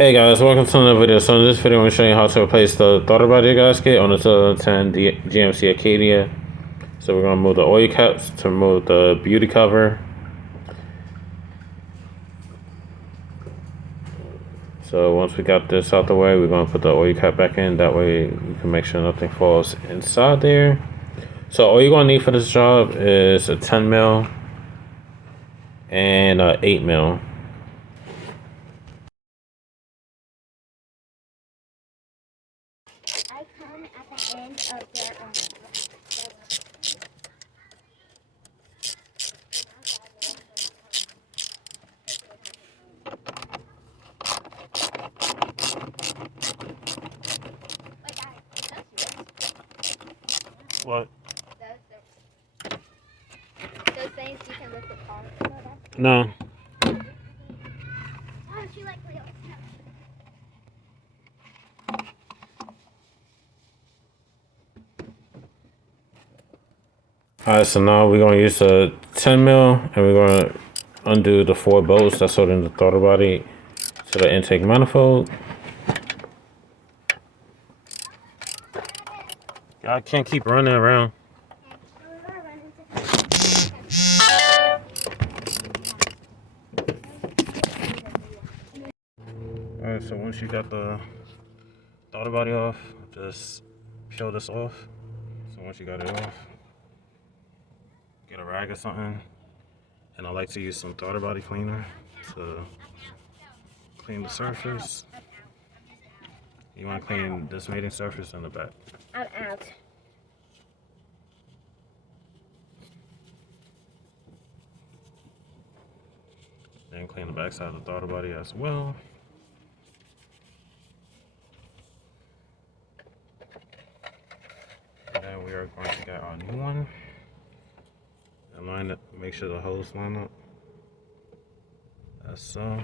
Hey guys, welcome to another video. So in this video, I'm going to show you how to replace the throttle body gasket on the 2010 GMC Acadia. So we're going to remove the oil caps to remove the beauty cover. So once we got this out the way, we're going to put the oil cap back in. That way we can make sure nothing falls inside there. So all you're going to need for this job is a 10 mil and a 8 mil. I come at the end of the What? those things you can lift the car. No. Oh, she like wheels. Alright, so now we're going to use the 10 mil and we're going to undo the 4 bolts that's holding the throttle body to the intake manifold. I can't keep running around. Alright, so once you got the throttle body off, just peel this off. So once you got it off, get a rag or something. And I like to use some throttle body cleaner to clean the surface. You want to clean this mating surface and the back. I'm out. Then clean the back side of the throttle body as well. And then we are going to get our new one. And line it, make sure the hose line up. As so.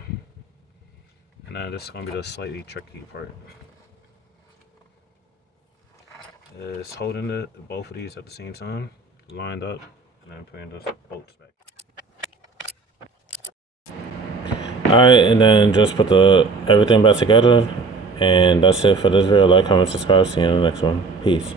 And then this is going to be the slightly tricky part. Is holding both of these at the same time, lined up, and then putting those bolts back. Alright, and then just put everything back together. And that's it for this video. Like, comment, subscribe. See you in the next one. Peace.